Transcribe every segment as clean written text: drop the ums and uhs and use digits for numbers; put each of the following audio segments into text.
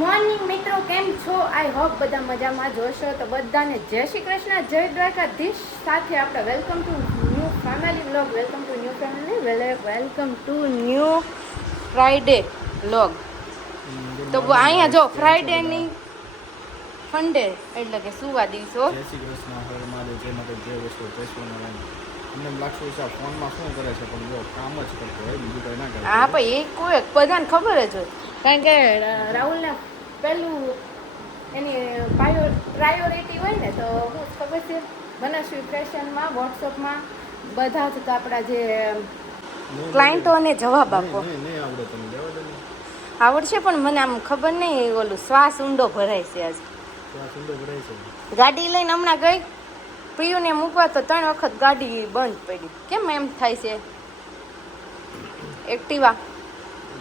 Morning મિત્રો, કેમ છો? આઈ હોપ બધા મજામાં જોશો. તો બધાને જય શ્રી કૃષ્ણ, જય દ્વારકાધીશ. સાથે આપણે welcome to new family vlog, welcome to new family, welcome to new Friday vlog. તો અહીંયા જો ફ્રાઈડેની ફંડે એટલે કે સુવા દિવસો. જય શ્રી કૃષ્ણ, હર મહાદેવ, જય માતા, જય વૈષ્ણવ, જય સ્વામિનારાયણ. અમને લાગતું છે આ ફોનમાં શું કરે છે, પણ જો કામ જ કરતો હોય, બીજું કંઈ ના કરે. હા, પણ એ કોઈ બધાને ખબર જ હોય, કારણ કે રાહુલને પહેલું એની પ્રાયોરિટી હોય ને, તો હું ખબર છે બનાસવી ફેશનમાં વોટ્સઅપમાં બધા જ આપણા જે ક્લાયન્ટોને જવાબ આપો. નહીં આવડે તમે જવા દો. આવડશે, પણ મને આમ ખબર નહીં, ઓલું શ્વાસ ઊંડો ભરાય છે આજે. શ્વાસ ઊંડો ભરાય છે. ગાડી લઈને હમણાં ગઈ પ્રિયુને મૂકવા, તો 3 વખત ગાડી બંધ પડી. કેમ એમ થાય છે? એક્ટિવા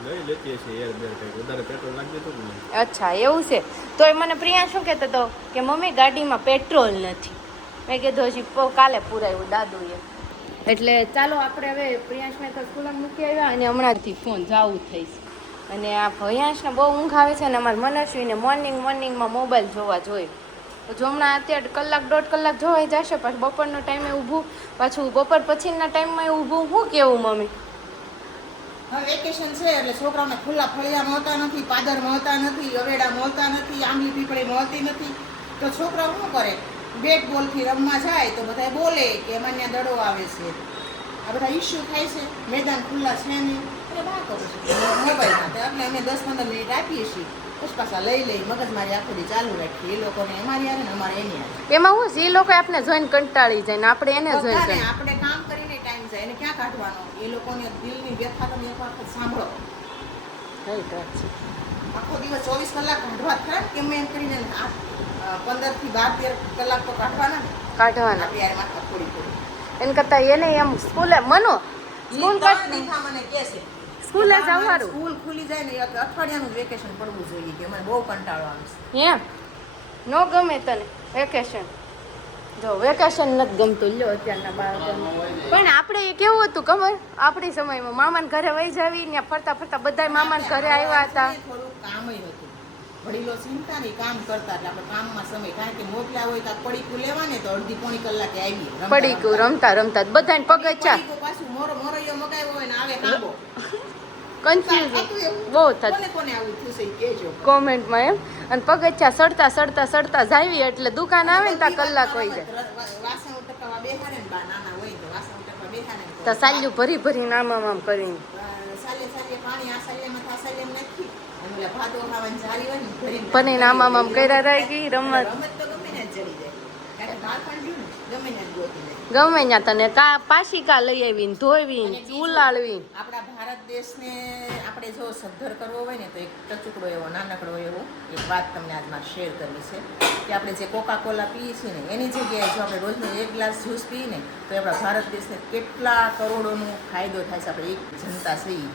લઈ લેતી હશે યાર, બે કંઈક વધારે પેટ્રોલ નાખી દીધું ને. અચ્છા, એવું છે. તો એ મને પ્રિયા શું કહેતો હતો કે મમ્મી ગાડીમાં પેટ્રોલ નથી. મેં કીધું હજી કાલે પુરાયું દાદુએ. એટલે ચાલો આપણે હવે પ્રિયાંશને તો સ્કૂલે મૂકી આવ્યા, અને હમણાંથી ફોન જાવું થઈશ. અને આ ભયાંશને બહુ ઊંઘ આવે છે, અને અમારે મનસ્વીને મોર્નિંગમાં મોબાઈલ જોવા જોઈએ. જો હમણાં અત્યારે 1-1.5 કલાક જોવાઈ જશે, પાછું બપોરનો ટાઈમે ઊભું, પાછું બપોર પછીના ટાઈમમાં ઊભું. શું કેવું મમ્મી? હવે વેકેશન છે એટલે છોકરાઓને ખુલ્લા ફળિયા મળતા નથી, પાદર મળતા નથી, અવેડા મળતા નથી, આંબલી પીપળી મળતી નથી. તો છોકરાઓ શું કરે? બેટ બોલથી રમવા જાય તો બધા બોલે કે એમાં દડો આવે છે. આ બધા ઇસ્યુ થાય છે. મેદાન ખુલ્લા છે નહીં એટલે બહાર કરો છો મોબાઈલમાં. એટલે અમે 10-15 મિનિટ આપીએ છીએ, પછી પાછા લઈ મગજમારી આખો દી ચાલુ રાખીએ. એ લોકોને અમારી આવે ને અમારે એની આવે. એમાં હું છે, એ લોકો આપણે જોઈને કંટાળી જાય ને આપણે એને જોઈને બધાને આપણે કામ કરીને ટાઈમ જાય, એને ક્યાં કાઢવાનો? એ લોકોને દિલની વ્યથા તમે એક વખત સાંભળો. આખો દિવસ 24 કલાક કાઢવા ખરા કેમ એમ કરીને 15 થી 12-13 કલાક તો કાઢવાના. ત્યારે માથા થોડી એને કરતા એને એમ સ્કૂલે મનો સ્કૂલ મને કહે છે સ્કૂલે જવાનું. સ્કૂલ ખુલી જાય ને અઠવાડિયાનું વેકેશન પડવું જોઈએ કે મને બહુ કંટાળો આવે છે. એમ નો ગમે તને વેકેશન? જો વેકેશન નથી ગમતું લ્યો અત્યારના બાળકોને. પણ આપણે કેવું હતું ખબર? આપણી સમયમાં મામાના ઘરે વહી જાવી ને ફરતા ફરતા બધાય મામાના ઘરે આવ્યા હતા. થોડું કામ હતું, વડીલો ચિંતા નહીં કામ કરતા, એટલે આપણે કામમાં સમય, કારણ કે મોકલ્યા હોય તો પડીકું લેવાને તો 1.5-પોણી કલાકે આવી પડીકું રમતા બધાને પગચા પાછું મોરૈયો મગાવ્યો હોય ને આવે ખાબો. કન્ફ્યુઝ બહુ થતું કોને આવું થયું છે કહેજો કોમેન્ટમાં. એમ અને પગથિયા સડતા જાવી એટલે દુકાન આવે ને ત્યાં કલાક હોય જાય. વાસણ ઉટકવા બેહારે ને બા નાના હોય તો વાસણ ઉટકવા બેહારે તો સાલ્યું ભરી આમ કરીને સાલે પાણી આ સાલ્યામાં થા સાલ્યામ નાખી અને ઓલા ભાતો ખાવાની જારી હોય ને ભરીને પણ આમ કર્યા રહી ગઈ રમત. રમત તો ગમે ને ચડી જાય, કારણ કે બાળ પણ ગયું ને ગમે ને ગોતી લે. ગમે ત્યાં તને પાછી લઈ આવીને ધોવીને ઉલાળવી. આપણા ભારત દેશને આપણે જો સદ્ધર કરવો હોય ને તો એક ટચુકડો એવો નાનકડો એવો એક વાત તમને આજ મારે શેર કરવી છે કે આપણે જે કોકા-કોલા પીએ છીએ ને એની જગ્યાએ જો આપણે રોજનો 1 ગ્લાસ જ્યુસ પીએ ને તો આપણા ભારત દેશને કેટલા કરોડોનો ફાયદો થાય છે. આપણે એક જનતા છીએ,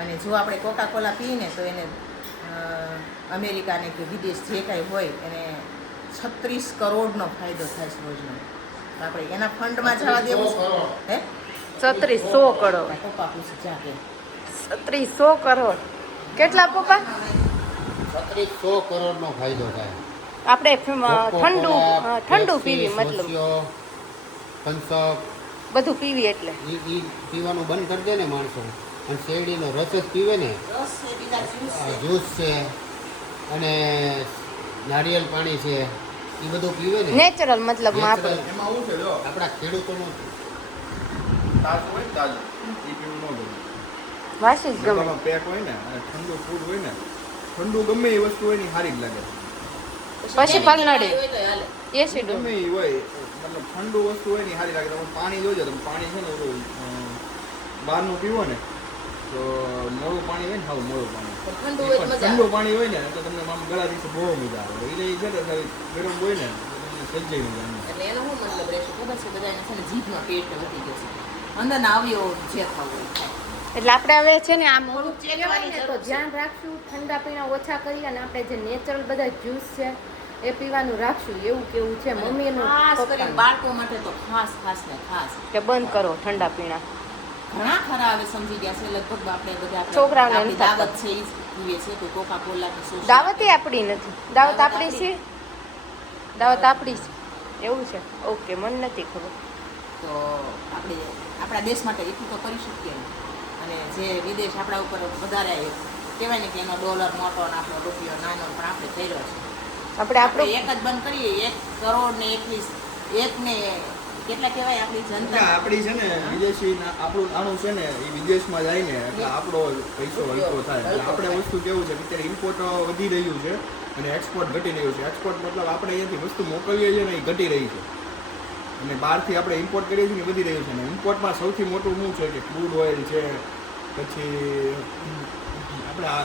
અને જો આપણે કોકા-કોલા પીએ ને તો એને અમેરિકાને કે વિદેશ જે કાંઈ હોય એને 36 કરોડનો ફાયદો થાય છે રોજનો. તો આપણે એના ફંડમાં જવા દેવું હે 3600 કરોડ. પપ્પા પૂછે જા કે 3600 કરોડ કેટલા પપ્પા? 3600 કરોડનો ફાયદો થાય. આપણે ઠંડુ પીવી, મતલબ થમ્સઅપ બધું પીવી એટલે ઈ પીવાનું બંધ કરી દે ને માણસો, અને શેરડીનો રસ જ પીવે ને, રસ છે, બીજા જ્યુસ છે અને નારિયેલ પાણી છે, એ બધું પીવે ને નેચરલ મતલબમાં આપણે એમાં શું છે, જો આપણા ખેડૂતોનું તાજું હોય ને તાજું એ પીવું ન ગમે. વાસી જ ગમે. ડબ્બામાં પેક હોય ને અને ઠંડુ ફૂડ હોય ને, ઠંડુ ગમે એ વસ્તુ હોય ને ઈ સારી જ લાગે. પછી પલનડી એસિડ ગમે એ હોય, મતલબ ઠંડુ વસ્તુ હોય ને ઈ સારી લાગે. તમે પાણી જોજો, તમે પાણી છે ને ઓલું બહારનું પીવો ને તો મોળું પાણી હોય ને, હાવ મોળું પાણી, ઠંડુ હોય તો મજા ઠંડુ પાણી હોય ને તો તમને આમ ગળા દિવસે બહુ મજા આવે. એટલે એ છે ને ગરમ હોય ને તો તમને સજ્જાઈ મજા આવે. એટલે એનો શું મતલબ રહેશે ખબર છે? બધાને છે ને જીભનો ટેસ્ટ વધી ગયો છે, અંદરના અવયવો જે ખાવું હોય થાય. એટલે આપણે હવે છે ને આમ થોડુંક check કહેવાય ને તો કરવાની ધ્યાન રાખશું, ઠંડા પીણા ઓછા કરી અને આપણે જે નેચરલ બધા જ્યુસ છે એ પીવાનું રાખશું. એવું કેવું છે મમ્મીનું ખાસ કરીને બાળકો માટે તો ખાસ ને ખાસ કે બંધ કરો ઠંડા પીણા. ઘણા ખરા હવે સમજી ગયા છે લગભગ આપણે બધા છોકરાઓને આપણી નથી દાવત છે ઈ પીવે છે, કોઈ કોકા કોલા કે સોસ. દાવત આપણી નથી. દાવત આપણી છે. દાવત આપણી છે એવું છે. ઓકે, મને નથી ખબર. તો આપણે આપણા દેશ માટે એટલું તો કરી શકીએ ને. અને જે વિદેશ આપણા ઉપર વધારે કહેવાય ને કે એનો ડોલર મોટો ને આપણો રૂપિયો નાનો, પણ આપણે કર્યો છે. આપણે આપણે આપણું એક જ બંધ કરીએ, 1 કરોડ ને 21 ને કેટલા કહેવાય આપણી એટલે જનતા. આપણી છે ને વિદેશી આપણું નાણું છે ને એ વિદેશમાં જાય ને એટલે આપણો પૈસો હલકો થાય. એટલે આપણે વસ્તુ કેવું છે કે અત્યારે ઇમ્પોર્ટ વધી રહ્યું છે અને એક્સપોર્ટ ઘટી રહ્યું છે. એક્સપોર્ટ મતલબ આપણે અહીંયાથી વસ્તુ મોકલીએ છીએ ને એ ઘટી રહી છે, અને બહારથી આપણે ઇમ્પોર્ટ કરીએ છીએ ને એ વધી રહ્યું છે. ને ઇમ્પોર્ટમાં સૌથી મોટું શું છે કે ક્રૂડ ઓઇલ છે, પછી આપણે આ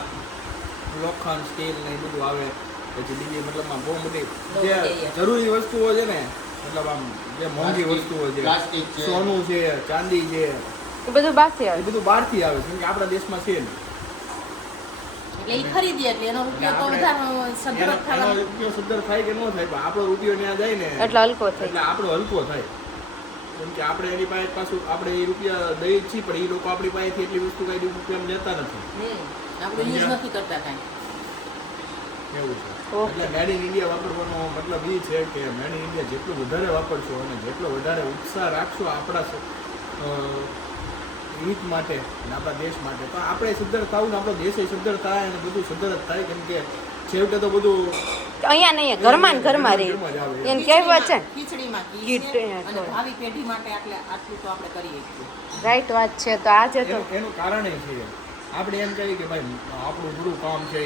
લોખંડ, સ્ટીલ ને એ બધું આવે, પછી બીજી મતલબમાં બહુ મોટી જે જરૂરી વસ્તુઓ છે ને, મતલબ આમ જે મોંઘી વસ્તુઓ છે, પ્લાસ્ટિક છે, સોનું છે, ચાંદી છે, એ બધું બહારથી એ આવે. બધું બહારથી આવે છે, કેમ કે આપણા દેશમાં છે ને એટલે એ ખરીદીએ એટલે એનો રૂપિયો તો વધારે સદ્ધર એનો થવાનો. રૂપિયો સદ્ધર થાય કે ન થાય, પણ આપણો રૂપિયો ત્યાં જાય ને એટલે હલકો થાય. એટલે આપણો હલકો થાય. કેમ કે આપણે એની પાસે પાછું આપણે એ રૂપિયા દઈએ જ છીએ, પણ એ લોકો આપણી પાસેથી એટલી વસ્તુ કઈ રૂપિયા લેતા નથી. આપણે યુઝ નથી કરતા કાંઈ. એવું છે. ઓકે. એટલે મેડ ઇન ઇન્ડિયા વાપરવાનો મતલબ એ છે કે મેડ ઇન ઇન્ડિયા જેટલું વધારે વાપરશો અને જેટલો વધારે ઉત્સાહ રાખશો આપણા હિત માટે અને આપણા દેશ માટે, તો આપણે સદ્ધર થવું ને આપણો દેશ સદ્ધર થાય અને બધું સદ્ધર જ થાય. કેમ કે છેવટે તો બધું અહીંયા ને અહીંયા ઘરમાં ને ઘરમાં રહે. ઘરમાં જ આવે. એને કહેવત છે. ખીચડીમાં ઘી ઘી છે, છે, અને ભાવિ પેઢી માટે આટલું તો આપણે કરીએ છીએ. રાઈટ વાત છે. તો આજે તો એનું કારણ એ છે આપણે એમ કહીએ કે ભાઈ આપણું બધું કામ છે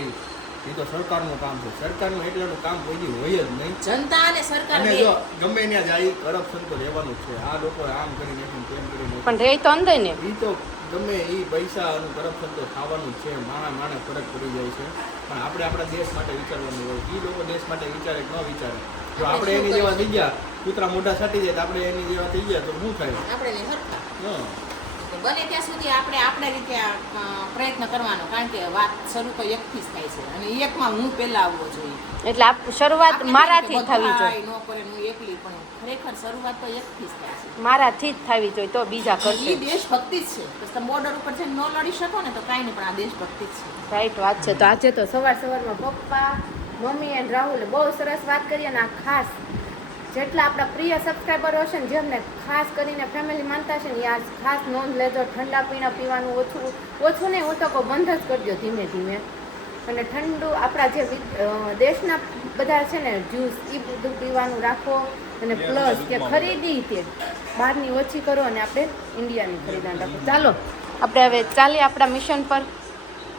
એ તો સરકારનું કામ છે. સરકારનું એટલાનું કામ કોઈ દી હોય જ નહીં. જનતા અને સરકાર અને બે. જો ગમે ત્યાં જાય કરપ્શન તો રહેવાનું જ છે. આ લોકો આમ કરી નાખ્યું તેમ કરી નાખ્યું, પણ રહે તો અંદર ને. એ તો ગમે એ પૈસાનું કરપ્શન તો થવાનું જ છે. માણે ફરક પડી જાય છે. પણ આપણે આપણા દેશ માટે વિચારવાનું હોય. એ લોકો દેશ માટે વિચારે કે ન વિચારે. જો આપણે એની જેવા થઈ ગયા, કૂતરા મોઢા છાંટી જાય તો આપણે એની જેવા થઈ ગયા તો શું થાય? આપણે ને હરખા. હા. બને ત્યાં સુધી આપણે આપણા રીતે પ્રયત્ન કરવાનો, કારણ કે વાત શરૂ તો એકથી જ થાય છે, અને એકમાં હું પહેલા આવવો જોઈએ. એટલે શરૂઆત આપણે મારાથી કેમ કે થવી બધાય જોઈએ. ન કરે ને હું એકલી, પણ ખરેખર શરૂઆત તો એકથી જ થાય છે. મારાથી જ થવી જોઈએ, તો બીજા એ કરશે. દેશભક્તિ જ છે. પછી તમે બોર્ડર ઉપર જઈને ન લડી શકો ને તો કાંઈ નહીં, પણ આ દેશભક્તિ જ છે. રાઈટ વાત છે. તો આજે તો સવારમાં પપ્પા, મમ્મી અને રાહુલે બહુ સરસ વાત કરી. અને આ ખાસ જેટલા આપણા પ્રિય સબસ્ક્રાઈબર હશે ને, જેમને ખાસ કરીને ફેમિલી માનતા છે ને, યાર ખાસ નોંધ લેજો. ઠંડા પીણા પીવાનું ઓછું નહીં, હું તો કહું બંધ જ કરજો ધીમે ધીમે. અને ઠંડુ આપણા જે દેશના બધા છે ને જ્યુસ, એ બધું પીવાનું રાખો. અને પ્લસ કે ખરીદી તે બહારની ઓછી કરો અને આપણે ઇન્ડિયાની ખરીદાણ રાખો. ચાલો આપણે હવે ચાલીએ આપણા મિશન પર.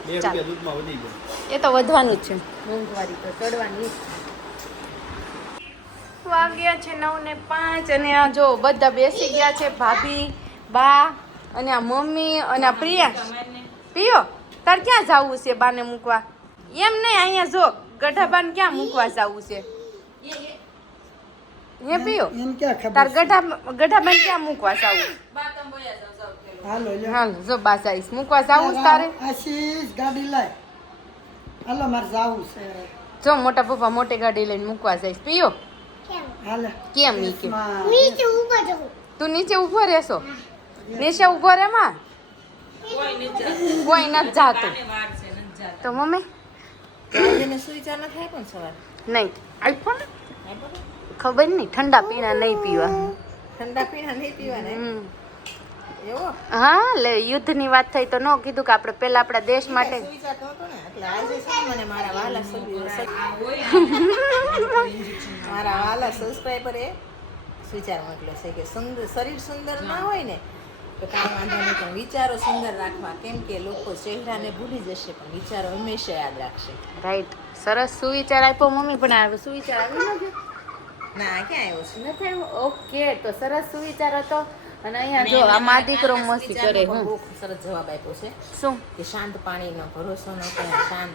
2 રૂપિયા દૂધમાં વધી ગયા. એ તો વધવાનું જ છે, મોંઘવારી તો ચડવાની જ. વાગ્યા છે 9:05 અને આ જો બધા બેસી ગયા છે. ભાભી, બા અને આ મમ્મી અને આ પ્રિયા. પિયો તાર ક્યાં જવું છે બાને મૂકવા? એમ નહીં, અહીંયા જો ગઢાબાને ક્યાં મૂકવા જવું છે? હે પિયો તાર ગઢાબાને ક્યાં મૂકવા જવું? હાલ જો બા જઈશ મૂકવા જવું છે તારે? આશીષ ગાડી લાય. હાલો મારે જાવું છે. જો મોટા પપ્પા મોટી ગાડી લઈને મૂકવા જઈશ. પિયો હાલે. કેમ ઈ કે નીચે તું નીચે ઊભો રહેશો? નીચે ઊભો રે માં, કોઈ નથી જાતું. તો મમ્મી એને સુવિચાર ન થાય પણ સવાર નહીં આઈફોન ખબર નહીં, ઠંડા પીણા નહીં પીવા. ઠંડા પીણા નહીં પીવાના હમ. એવો હા લે યુદ્ધની વાત થઈ તો ન કીધું કે આપણે પેલા આપણા દેશ માટે. સુવિચાર તો હતો ને, એટલે આજે છે ને મને મારા વાલા સબસ્ક્રાઈબર એ વિચાર મોકલ્યો છે કે શરીર સુંદર ના હોય ને તો કાંઈ વાંધો નહીં, પણ વિચારો સુંદર રાખવા. કેમ કે લોકો ચહેરાને ભૂલી જશે પણ વિચારો હંમેશા યાદ રાખશે. રાઈટ, સરસ સુવિચાર આપ્યો મમ્મી. પણ આ સુવિચાર આવી નથી? ના ક્યાં આવ્યો છે? નથી આવ્યો? ઓકે, તો સરસ સુવિચાર હતો. અને અહીંયા જો આ મા દીકરો મસ્તી કરે. હું બહુ સરસ જવાબ આપ્યો છે શું કે શાંત પાણીનો ભરોસો ન કરાય, શાંત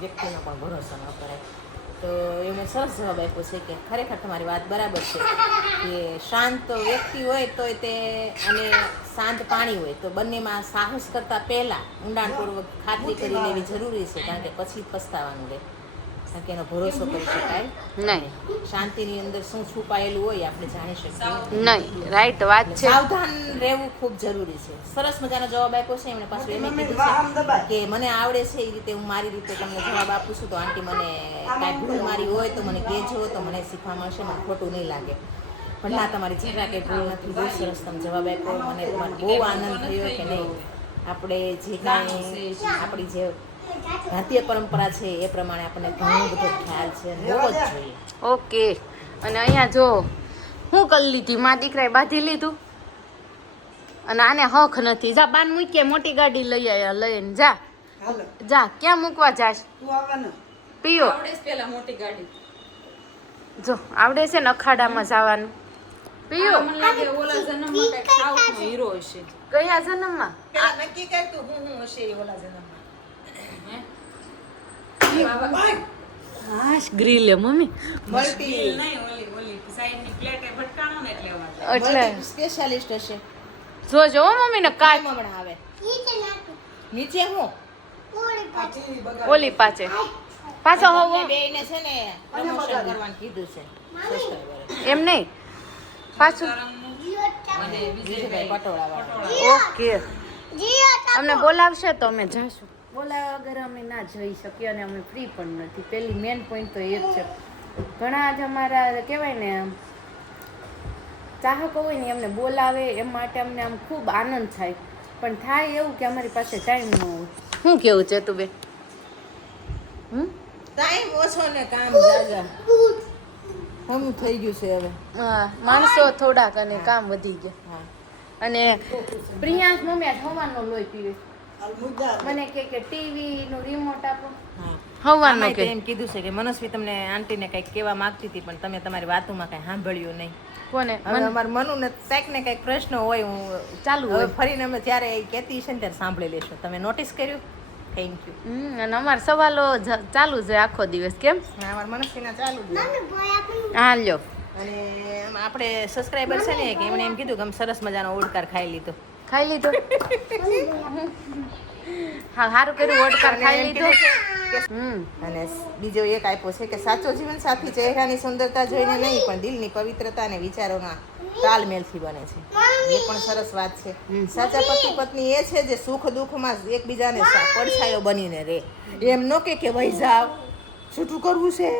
વ્યક્તિનો પણ ભરોસો ન કરાય. તો એમણે સરસ જવાબ આપ્યો છે કે ખરેખર તમારી વાત બરાબર છે કે શાંત વ્યક્તિ હોય તો તે અને શાંત પાણી હોય તો બંનેમાં સાહસ કરતાં પહેલાં ઊંડાણપૂર્વક ખાતરી કરી લેવી જરૂરી છે, કારણ કે પછી પસ્તાવાનું રહે. કારણ કે એનો ભરોસો કરી શકાય નહીં શાંતિની અંદર શું છુપાયેલું હોય આપણે જાણી શકીએ નહીં રાઈટ વાત છે સાવધાન રહેવું ખૂબ જરૂરી છે. સરસ મજાનો જવાબ આપ્યો છે એમણે. પાછું એમ કીધું છે કે મને આવડે છે એ રીતે હું મારી રીતે તમને જવાબ આપું છું, તો આંટી મને કાંઈ ભૂલ મારી હોય તો મને કહેજો, તો મને શીખવા મળશે, મને ખોટું નહીં લાગે. પણ ના, તમારી જરા કંઈ ભૂલ નથી, બહુ સરસ તમે જવાબ આપ્યો. મને તમારો બહુ આનંદ થયો કે નહીં આપણે જે કાંઈ આપણી જે ભારતીય પરંપરા છે એ પ્રમાણે આપણને ઘણો બધો ખ્યાલ છે અને હોવો જ જોઈએ. ઓકે. અને અહીંયા જો હું કરી લીધી મા દીકરાએ બાંધી લીધું અને આને હક નથી. જા બાન મૂકીએ મોટી ગાડી લઈ આવ્યા લઈને જા હાલો જા. ક્યાં મૂકવા જાશ તું આવવાનું પીઓ? પેલા મોટી ગાડી જો આવડે છે ને અખાડામાં જવાનું. પીઓ મને લાગે ઓલા જન્મમાં કઈક સાઉથનો હીરો હશે. કયા જન્મમાં? પેલા નક્કી કરતું હું હશે એ ઓલા જન્મમાં. હાશ ગ્રીલ મમ્મી મલ્ટી નહીં ઓલી સાઈડની પ્લેટે ભટકાણો ને એટલે અવાજ. એટલે સ્પેશિયાલિસ્ટ હશે. જોજો હો મમ્મી ને કાચ કામ હમણાં આવે નીચે હું આ ટીવી બગાડ ઓલી પાછે પાછો હોવો બેયને છે ને પ્રમોશન કરવાનું કીધું છે સબસ્ક્રાઇબર એમ નહીં પાછું. અને વિજયભાઈ પટોળાવાળા. ઓકે અમને બોલાવશે તો અમે જાશું. બોલાવ્યા વગર અમે ના જઈ શકીએ અને અમે ફ્રી પણ નથી. પેલી મેન પોઈન્ટ તો એ જ છે. ઘણા જ અમારા કહેવાય ને ચાહકો હોય ને એમને બોલાવે એમ માટે અમને આમ ખૂબ આનંદ થાય, પણ થાય એવું કે અમારી પાસે ટાઈમ ન હોય. શું કેવું છે તું બે? ટાઈમ ઓછો ને કામ જાજા. હમ થઈ ગયું છે હવે. હા માણસો થોડાક અને કામ વધી ગયા. હા. અને પ્રિયાંશ મમ્મી આ હવાનો લોહી પીવે. હાલ મુદ્દા મને કે ટીવી નું રિમોટ આપો. હા. હવાનો આમાંય તો કે એમ કીધું છે કે મનસ્વી તમને આંટીને કંઈક કહેવા માંગતી હતી પણ તમે તમારી વાતોમાં કંઈ સાંભળ્યું નહીં. કોને હવે અમારું મનુને કંઈક ને કંઈક પ્રશ્ન હોય હું ચાલુ હવે હોય. ફરીને અમે જ્યારે એ કહેતી છે ને ત્યારે સાંભળી લેશું. તમે નોટિસ કર્યું? Thank you. અને અમારા સવાલો ચાલુ છે આખો દિવસ. કેમ? અમારા મનસ્વીના ચાલુ જ હોય. હા લ્યો. અને આપણે સબસ્ક્રાઈબર છે ને કે એમણે એમ કીધું કે અમે સરસ મજાનો ઓડકાર ખાઈ લીધો. ખાઈ લીધો? હા સારું કર્યું ઓડકાર ખાઈ અને એમ લીધો. કીધું કે અને બીજો એક આપ્યો છે કે સાચો જીવન સાથી ચહેરાની સુંદરતા જોઈને નહીં પણ દિલની પવિત્રતા અને વિચારોના તાલમેલથી બને છે. એ પણ સરસ વાત છે. સાચા પતિ પત્ની એ છે જે સુખ દુઃખમાં એકબીજાને પડછાયો બનીને રહે. એમ ન કે વહી જાવ છૂટું કરવું છે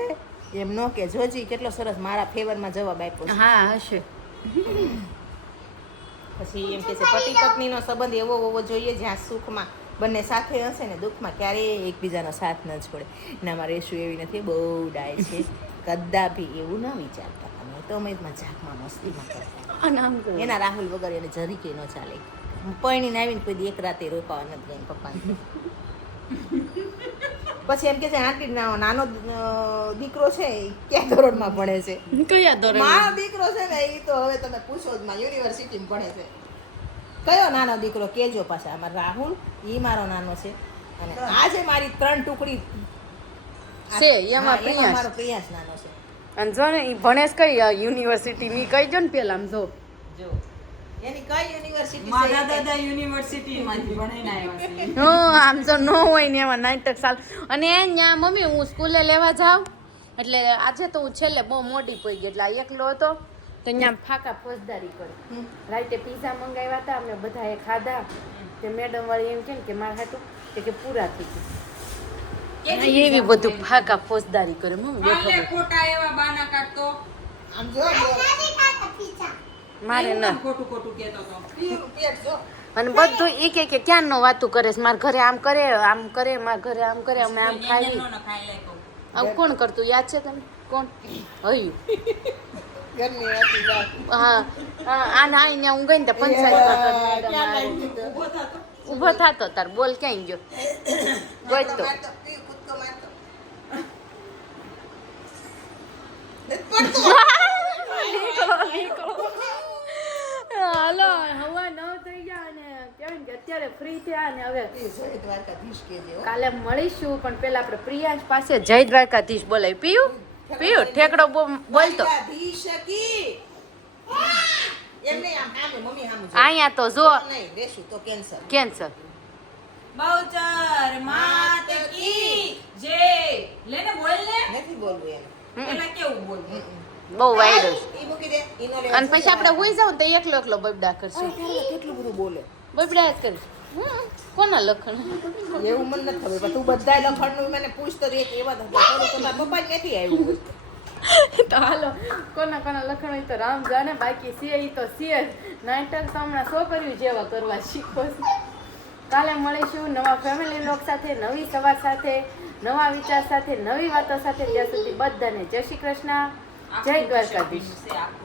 એમ ન કે. જોજી કેટલો સરસ મારા ફેવરમાં જવાબ આપ્યો છે. હા હશે. પછી એમ કે છે પતિ પત્નીનો સંબંધ એવો હોવો જોઈએ જ્યાં સુખમાં બંને સાથે હશે ને દુઃખમાં ક્યારેય એકબીજાનો સાથ ન છોડે. ના મારે શું એવી નથી, બહુ ડાય છે. કદાપી એવું ન વિચારતા તમે તો અમે મજાકમાં મસ્તીમાં કરતા. અને આમ તો એના રાહુલ વગર એને જરીકે ન ચાલે. પૈણીને આવીને કોઈ દી એક રાતે રોકાવા નથી ગયા પપ્પાને. પછી એમ કે છે આંટી નાનો દીકરો છે એ ક્યાં ધોરણમાં ભણે છે? કયા ધોરણ? મારો દીકરો છે ને એ તો હવે તમે પૂછો જ માં, યુનિવર્સિટીમાં ભણે છે. કયો નાનો દીકરો કેજો પાછા? અમારો રાહુલ એ મારો નાનો છે અને આજે મારી 3 ટુકડી છે હા, એમાં પ્રિયાંશ. મારો પ્રિયાંશ નાનો છે. અને જો ને ઈ ભણેશ કઈ યુનિવર્સિટી ની કઈ જો ને પેલા આમ જો જો એની કઈ યુનિવર્સિટી મારા છે? દાદા યુનિવર્સિટી માંથી ભણીને આવ્યા છે. હં, આમ જો ન હોય ને એમાં નાટક ચાલ. અને ત્યાં મમ્મી હું સ્કૂલે લેવા જાઉં એટલે આજે તો હું છેલ્લે બહુ મોડી પડી ગઈ એટલે આ એકલો હતો તો ત્યાં ફાકા ફોજદારી કરી. રાતે પીઝા મંગાવ્યા હતા અમે બધાએ ખાધા. તે મેડમ વાળી એમ કે મારા હાટું કે પૂરા થઈ ગયા. એવી બધું ફાકા ફોજદારી કરે મમ્મી બેઠો આલે બેઠો. ખોટા એવા બાના કાઢતો. આમ જો મારે એવું ન કેમ ખોટું ખોટું કહેતો હતો? પેટ જો અને બધું ઈ કે ક્યાં નો વાતું કરે છે મારા ઘરે આમ કરે મારા ઘરે આમ કરે અમે આમ ખાઈ. એનો ખાઈ લે કહું. આવું કોણ કરતું યાદ છે તને? કોણ હયું? ઘરની હતી વાત. હા હા આને આઈને હું ગઈ ને તો પંચાયત ઊભો થતો. ઊભો થતો તાર બોલ ક્યાંય ગયો ગોઈતો. મારતો, કૂદકો મારતો. હાલો હવા ન થઈ ગયા અને કહેવાય ને કે અત્યારે ફ્રી થયા ને હવે એ જય દ્વારકાધીશ કહેજે, હો. કાલે મળીશું પણ પેલા આપણે પ્રિયાંશ પાસે જય દ્વારકાધીશ બોલાય. પીયું ઠેકડો બોલતો દ્વારકાધીશ કી. એમ નહીં, આમ સામે, મમ્મી સામે જો. અહીંયા તો જો નહીં, રહેશું તો કેન્સર. કેન્સર. બહુચર માત કી જય. લેને બોલ ને. બોલવું એમ પેલા કેવું બોલવું બહુ વાયડો ઈ મૂકી દે ઈ નો અને પછી આપણે હોઈ જાવ તો એકલો એકલો બબડા કરશે કેટલું બધું બોલે બબડા જ કરીશ કોના લખણ એવું મને નથી ખબર પણ તું બધા લખણનું મને પૂછતો એક એવા જ હતા થોડું તો તારા પપ્પા ક્યાંથી આવ્યું હોય તો હાલો કોના કોના લખણ હોય તો રામ જાણે બાકી સિંહ ઈ તો સિંહ નાટક તો હમણાં છોકરીઓ જેવા કરવા શીખો છે કાલે મળીશું નવા ફેમિલી લોક સાથે નવી સવાર સાથે નવા વિચાર સાથે નવી વાતો સાથે ત્યાં સુધી બધાને જય શ્રી કૃષ્ણ જય દ્વારકાધીશ છે આખું